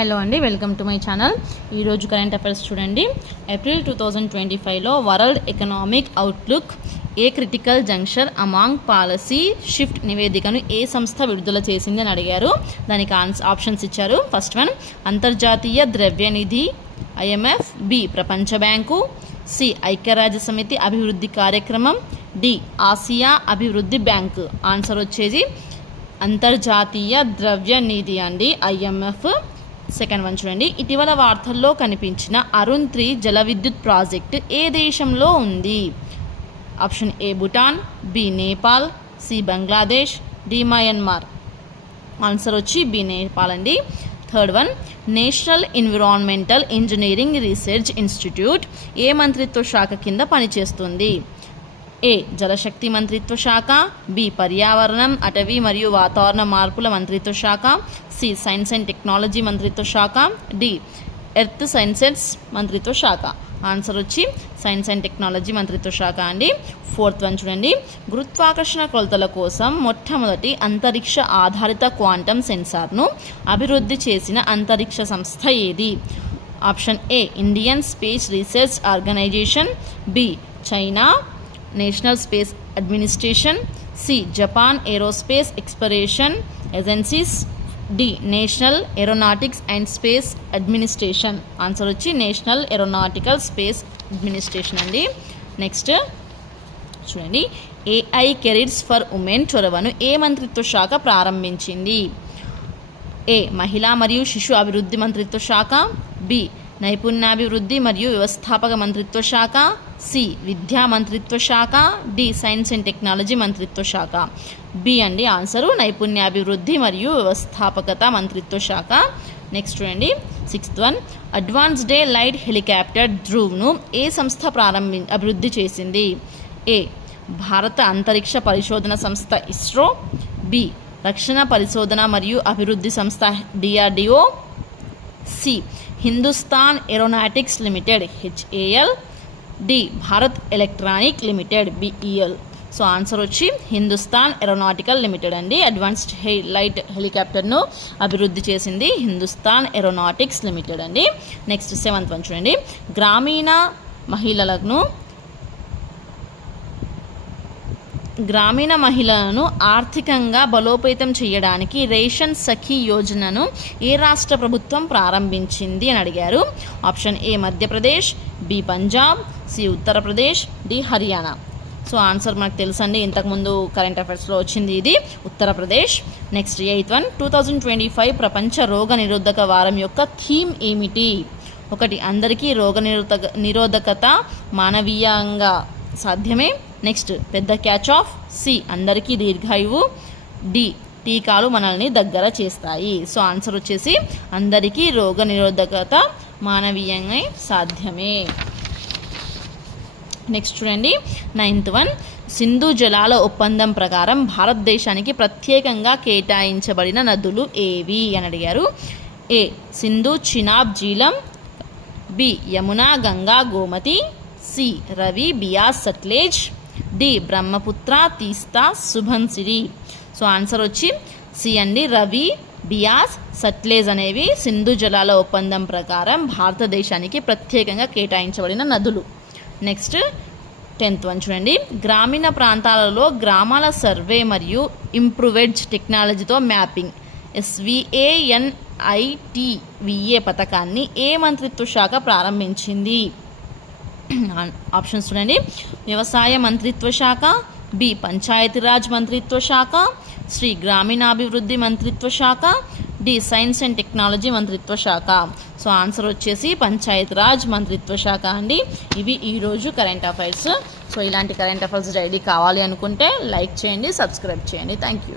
Hello అండి, welcome to my channel. ఈరోజు current affairs చూడండి. ఏప్రిల్ 2025లో world economic outlook a critical junction among policy shift నివేదికను ఏ సంస్థ విడుదల చేసింది అని అడిగారు. దానికి ఆప్షన్స్ ఇచ్చారు. ఫస్ట్ వన్ అంతర్జాతీయ ద్రవ్యనిధి IMF, బి ప్రపంచ బ్యాంకు, సి ఐక్యరాజ్య సమితి అభివృద్ధి కార్యక్రమం, డి ఆసియా అభివృద్ధి బ్యాంకు. ఆన్సర్ వచ్చేసి అంతర్జాతీయ ద్రవ్యనిధి అండి, IMF. సెకండ్ వన్ చూడండి. ఇటీవల వార్తల్లో కనిపించిన అరుణ్ 3 జల విద్యుత్ ప్రాజెక్టు ఏ దేశంలో ఉంది? Option A Bhutan, B Nepal, C Bangladesh, D Myanmar. Answer వచ్చి బి నేపాల్ అండి. Third one national environmental engineering research institute ఏ మంత్రిత్వ శాఖ కింద పనిచేస్తుంది? ఏ జలశక్తి మంత్రిత్వ శాఖ, బి పర్యావరణం, అటవీ మరియు వాతావరణ మార్పుల మంత్రిత్వ శాఖ, సి సైన్స్ అండ్ టెక్నాలజీ మంత్రిత్వ శాఖ, డి ఎర్త్ సైన్సెస్ మంత్రిత్వ శాఖ. ఆన్సర్ వచ్చి సైన్స్ అండ్ టెక్నాలజీ మంత్రిత్వ శాఖ అండి. ఫోర్త్ వన్ చూడండి. గురుత్వాకర్షణ కొలతల కోసం మొట్టమొదటి అంతరిక్ష ఆధారిత క్వాంటమ్ సెన్సార్ను అభివృద్ధి చేసిన అంతరిక్ష సంస్థ ఏది? Option A Indian Space Research Organisation, B China National Space Administration, C Japan Aerospace Exploration Agencies, D National Aeronautics and Space Administration. Answer వచ్చి నేషనల్ ఏరోనాటికల్ స్పేస్ అడ్మినిస్ట్రేషన్ అండి. నెక్స్ట్ చూడండి. AI కెరీర్స్ ఫర్ ఉమెన్ చొరవను ఏ మంత్రిత్వ శాఖ ప్రారంభించింది? ఏ మహిళా మరియు శిశు అభివృద్ధి మంత్రిత్వ శాఖ, బి నైపుణ్యాభివృద్ధి మరియు వ్యవస్థాపక మంత్రిత్వ శాఖ, సి విద్యా మంత్రిత్వ శాఖ, డి సైన్స్ అండ్ టెక్నాలజీ మంత్రిత్వ శాఖ. బి అండి ఆన్సరు నైపుణ్యాభివృద్ధి మరియు వ్యవస్థాపకత మంత్రిత్వ శాఖ. నెక్స్ట్ చూడండి. Sixth one advanced light helicopter ధ్రువ్ను ఏ సంస్థ అభివృద్ధి చేసింది? ఏ భారత అంతరిక్ష పరిశోధన సంస్థ ఇస్రో, బి రక్షణ పరిశోధన మరియు అభివృద్ధి సంస్థ DRDO, C Hindustan Aeronautics Limited HAL, D Bharat Electronic Limited BEL. So answer వచ్చి హిందుస్థాన్ ఏరోనాటికల్ లిమిటెడ్ అండి. అడ్వాన్స్డ్ లైట్ హెలికాప్టర్ను అభివృద్ధి చేసింది హిందుస్థాన్ ఏరోనాటిక్స్ లిమిటెడ్ అండి. నెక్స్ట్ సెవెంత్ వన్ చూడండి. గ్రామీణ మహిళలను ఆర్థికంగా బలోపేతం చేయడానికి రేషన్ సఖీ యోజనను ఏ రాష్ట్ర ప్రభుత్వం ప్రారంభించింది అని అడిగారు. Option A Madhya Pradesh, B Punjab, C Uttar Pradesh, D Haryana. So answer మనకు తెలుసండి, ఇంతకుముందు కరెంట్ అఫైర్స్లో వచ్చింది, ఇది ఉత్తరప్రదేశ్. నెక్స్ట్ ఎయిత్ వన్ 2025 ప్రపంచ రోగ నిరోధక వారం యొక్క థీమ్ ఏమిటి? ఒకటి అందరికీ రోగ నిరోధకత మానవీయంగా సాధ్యమే, నెక్స్ట్ పెద్ద క్యాచ్ ఆఫ్, సి అందరికీ దీర్ఘాయువు, డి టీకాలు మనల్ని దగ్గర చేస్తాయి. సో ఆన్సర్ వచ్చేసి అందరికీ రోగ నిరోధకత మానవీయంగా సాధ్యమే. నెక్స్ట్ చూడండి. నైన్త్ వన్ సింధు జలాల ఒప్పందం ప్రకారం భారతదేశానికి ప్రత్యేకంగా కేటాయించబడిన నదులు ఏవి అని అడిగారు. A Sindhu Chenab Jhelum, B Yamuna Ganga Gomti, C Ravi Beas Sutlej, D Brahmaputra Teesta Subansiri. So answer వచ్చి సి అండి, రవి బియాస్ సట్లెజ్ అనేవి సింధు జలాల ఒప్పందం ప్రకారం భారతదేశానికి ప్రత్యేకంగా కేటాయించబడిన నదులు. నెక్స్ట్ 10th వన్ చూడండి. గ్రామీణ ప్రాంతాలలో గ్రామాల సర్వే మరియు ఇంప్రూవ్డ్ టెక్నాలజీతో మ్యాపింగ్ SVANITVA పథకాన్ని ఏ మంత్రిత్వ శాఖ ప్రారంభించింది? ఆప్షన్స్ చూడండి. వ్యవసాయ మంత్రిత్వ శాఖ, బి పంచాయతీరాజ్ మంత్రిత్వ శాఖ, శ్రీ గ్రామీణాభివృద్ధి మంత్రిత్వ శాఖ, డి సైన్స్ అండ్ టెక్నాలజీ మంత్రిత్వ శాఖ. సో ఆన్సర్ వచ్చేసి పంచాయతీరాజ్ మంత్రిత్వ శాఖ అండి. ఇవి ఈరోజు కరెంట్ అఫైర్స్. సో ఇలాంటి కరెంట్ అఫైర్స్ డైలీ కావాలి అనుకుంటే లైక్ చేయండి, సబ్స్క్రైబ్ చేయండి. Thank you.